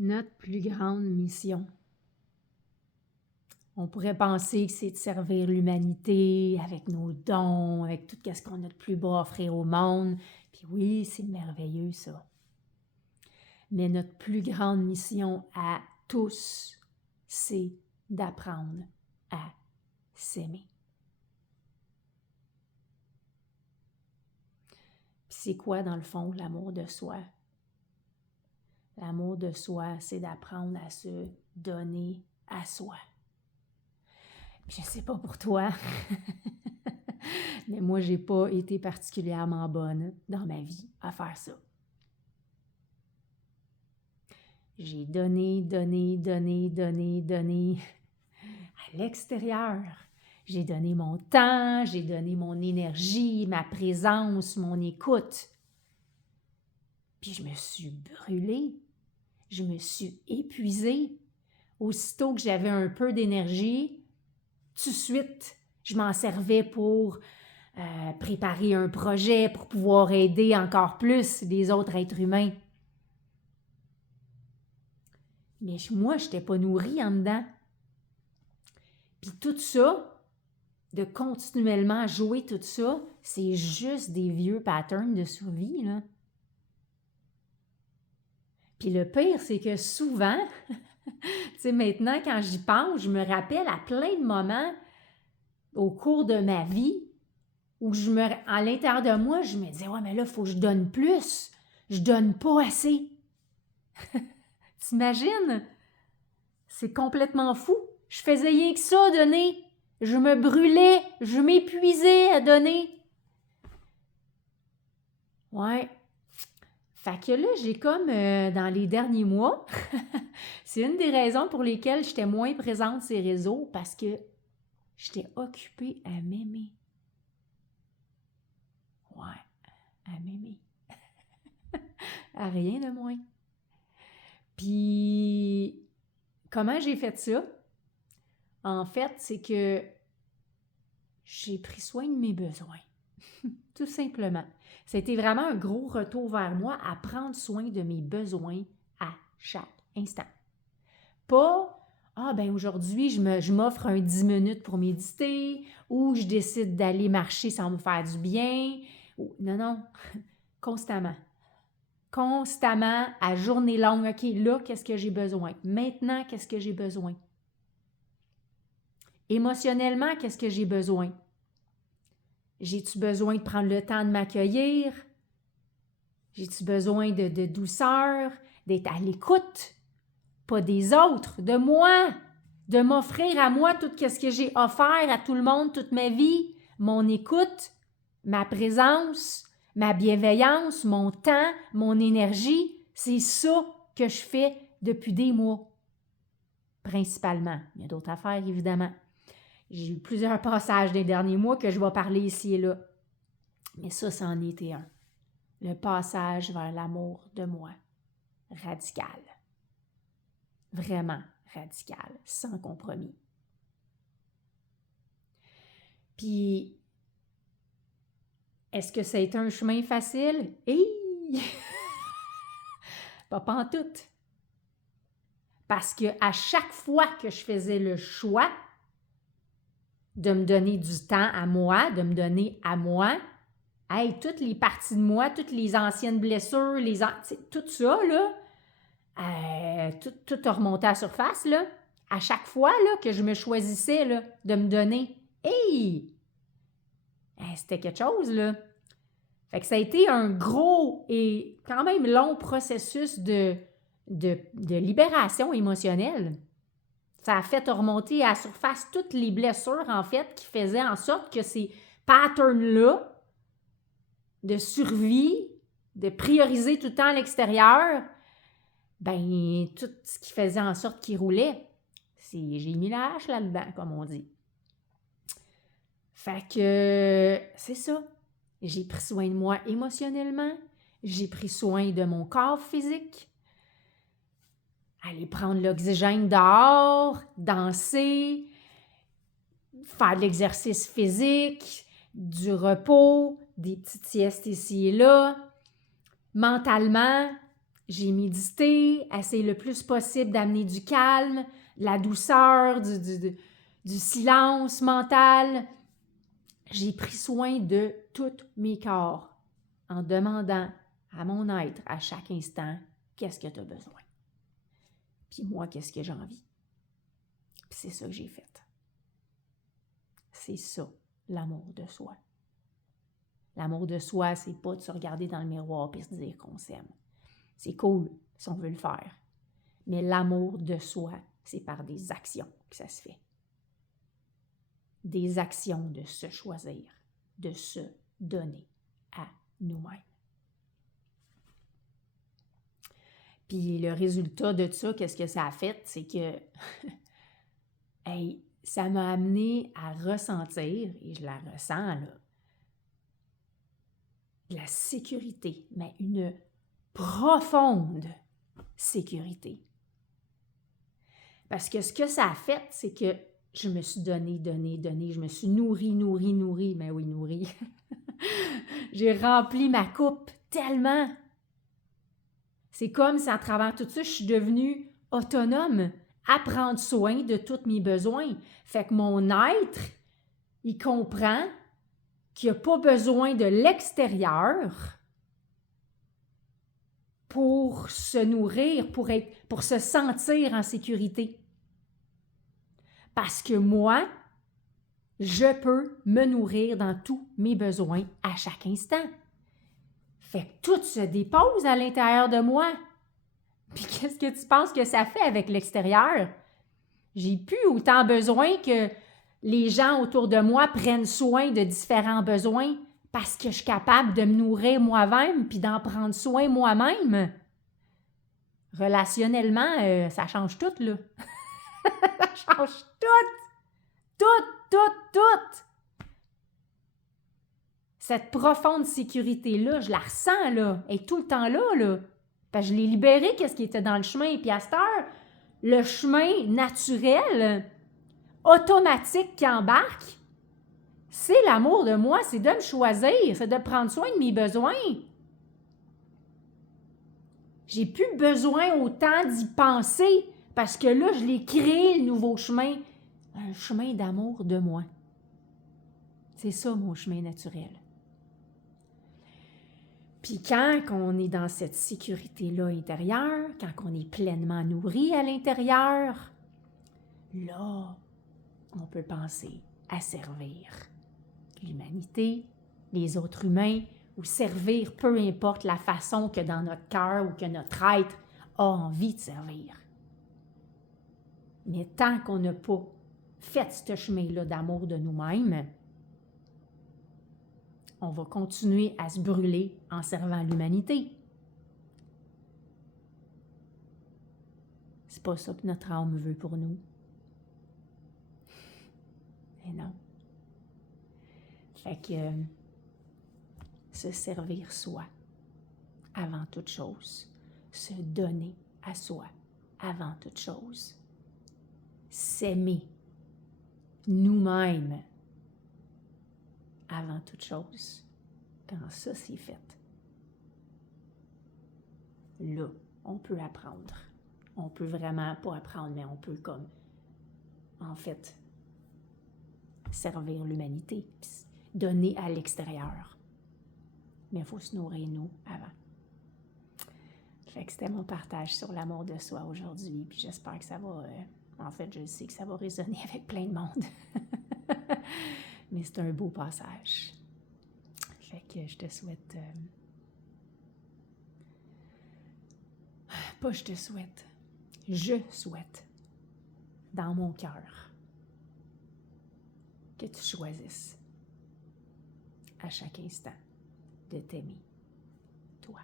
Notre plus grande mission. On pourrait penser que c'est de servir l'humanité avec nos dons, avec tout ce qu'on a de plus beau à offrir au monde. Puis oui, c'est merveilleux ça. Mais notre plus grande mission à tous, c'est d'apprendre à s'aimer. Puis c'est quoi dans le fond l'amour de soi? L'amour de soi, c'est d'apprendre à se donner à soi. Je ne sais pas pour toi, mais moi, je n'ai pas été particulièrement bonne dans ma vie à faire ça. J'ai donné à l'extérieur. J'ai donné mon temps, j'ai donné mon énergie, ma présence, mon écoute. Puis je me suis brûlée, je me suis épuisée. Aussitôt que j'avais un peu d'énergie, tout de suite, je m'en servais pour préparer un projet, pour pouvoir aider encore plus les autres êtres humains. Mais moi, je n'étais pas nourrie en dedans. Puis tout ça, de continuellement jouer tout ça, c'est juste des vieux patterns de survie, là. Puis le pire, c'est que souvent, tu sais, maintenant, quand j'y pense, je me rappelle à plein de moments au cours de ma vie où à l'intérieur de moi, je me disais « Ouais, mais là, il faut que je donne plus. Je donne pas assez. » T'imagines? C'est complètement fou. Je faisais rien que ça, donner. Je me brûlais, je m'épuisais à donner. Ouais. Fait que là, j'ai comme dans les derniers mois, c'est une des raisons pour lesquelles j'étais moins présente sur ces réseaux parce que j'étais occupée à m'aimer. Ouais, à m'aimer. À rien de moins. Puis, comment j'ai fait ça? En fait, c'est que j'ai pris soin de mes besoins. Tout simplement. C'était vraiment un gros retour vers moi à prendre soin de mes besoins à chaque instant. Pas aujourd'hui, je m'offre un 10 minutes pour méditer ou je décide d'aller marcher sans me faire du bien. Non, constamment. Constamment, à journée longue, OK, là, qu'est-ce que j'ai besoin? Maintenant, qu'est-ce que j'ai besoin? Émotionnellement, qu'est-ce que j'ai besoin? J'ai-tu besoin de prendre le temps de m'accueillir? J'ai-tu besoin de douceur, d'être à l'écoute? Pas des autres, de moi, de m'offrir à moi tout ce que j'ai offert à tout le monde toute ma vie, mon écoute, ma présence, ma bienveillance, mon temps, mon énergie. C'est ça que je fais depuis des mois, principalement. Il y a d'autres affaires, évidemment. J'ai eu plusieurs passages des derniers mois que je vais parler ici et là. Mais ça en était un. Le passage vers l'amour de moi. Radical. Vraiment radical, sans compromis. Puis, est-ce que ça a été un chemin facile? Pas pantoute. Parce que à chaque fois que je faisais le choix de me donner du temps à moi, de me donner à moi, toutes les parties de moi, toutes les anciennes blessures, tout ça, là, tout a remonté à la surface, là. À chaque fois là, que je me choisissais là, de me donner, c'était quelque chose, là. Fait que ça a été un gros et quand même long processus de libération émotionnelle. Ça a fait remonter à la surface toutes les blessures, en fait, qui faisaient en sorte que ces patterns-là de survie, de prioriser tout le temps à l'extérieur, tout ce qui faisait en sorte qu'il roulait, j'ai mis la hache là-dedans, comme on dit. Fait que c'est ça. J'ai pris soin de moi émotionnellement, j'ai pris soin de mon corps physique, aller prendre l'oxygène dehors, danser, faire de l'exercice physique, du repos, des petites siestes ici et là. Mentalement, J'ai médité, essayé le plus possible d'amener du calme, de la douceur, du silence mental. J'ai pris soin de tous mes corps en demandant à mon être à chaque instant qu'est-ce que tu as besoin. Puis moi, qu'est-ce que j'ai envie. Puis c'est ça que j'ai fait. C'est ça, l'amour de soi. L'amour de soi, c'est pas de se regarder dans le miroir et se dire qu'on s'aime. C'est cool si on veut le faire. Mais l'amour de soi, c'est par des actions que ça se fait. Des actions de se choisir, de se donner à nous-mêmes. Puis le résultat de ça, qu'est-ce que ça a fait? C'est que hey, ça m'a amené à ressentir, et je la ressens là, de la sécurité, mais une profonde sécurité. Parce que ce que ça a fait, c'est que je me suis donné, je me suis nourrie, mais oui, nourrie. J'ai rempli ma coupe tellement. C'est comme si à travers tout ça, je suis devenue autonome, à prendre soin de tous mes besoins. Fait que mon être, il comprend qu'il n'a pas besoin de l'extérieur pour se nourrir, pour se sentir en sécurité. Parce que moi, je peux me nourrir dans tous mes besoins à chaque instant. Fait que tout se dépose à l'intérieur de moi. Puis qu'est-ce que tu penses que ça fait avec l'extérieur? J'ai plus autant besoin que les gens autour de moi prennent soin de différents besoins parce que je suis capable de me nourrir moi-même puis d'en prendre soin moi-même. Relationnellement, ça change tout, là. Ça change tout! Tout! Cette profonde sécurité-là, je la ressens, là. Elle est tout le temps là, là. Parce que je l'ai libérée, qu'est-ce qui était dans le chemin. Puis à cette heure, le chemin naturel, automatique qui embarque, c'est l'amour de moi, c'est de me choisir, c'est de prendre soin de mes besoins. J'ai plus besoin autant d'y penser parce que là, je l'ai créé, le nouveau chemin. Un chemin d'amour de moi. C'est ça, mon chemin naturel. Puis quand on est dans cette sécurité-là intérieure, quand on est pleinement nourri à l'intérieur, là, on peut penser à servir l'humanité, les autres humains, ou servir peu importe la façon que dans notre cœur ou que notre être a envie de servir. Mais tant qu'on n'a pas fait ce chemin-là d'amour de nous-mêmes, on va continuer à se brûler en servant l'humanité. C'est pas ça que notre âme veut pour nous. Mais non. Fait que se servir soi avant toute chose, se donner à soi avant toute chose, s'aimer nous-mêmes avant toute chose. Quand ça c'est fait, là, on peut apprendre. On peut vraiment pas apprendre, mais on peut comme, en fait, servir l'humanité, donner à l'extérieur. Mais il faut se nourrir nous avant. Fait que c'était mon partage sur l'amour de soi aujourd'hui, puis j'espère que ça va... en fait, je sais que ça va résonner avec plein de monde. Mais c'est un beau passage. Fait que je te souhaite... pas je te souhaite. Je souhaite, dans mon cœur, que tu choisisses à chaque instant de t'aimer, toi.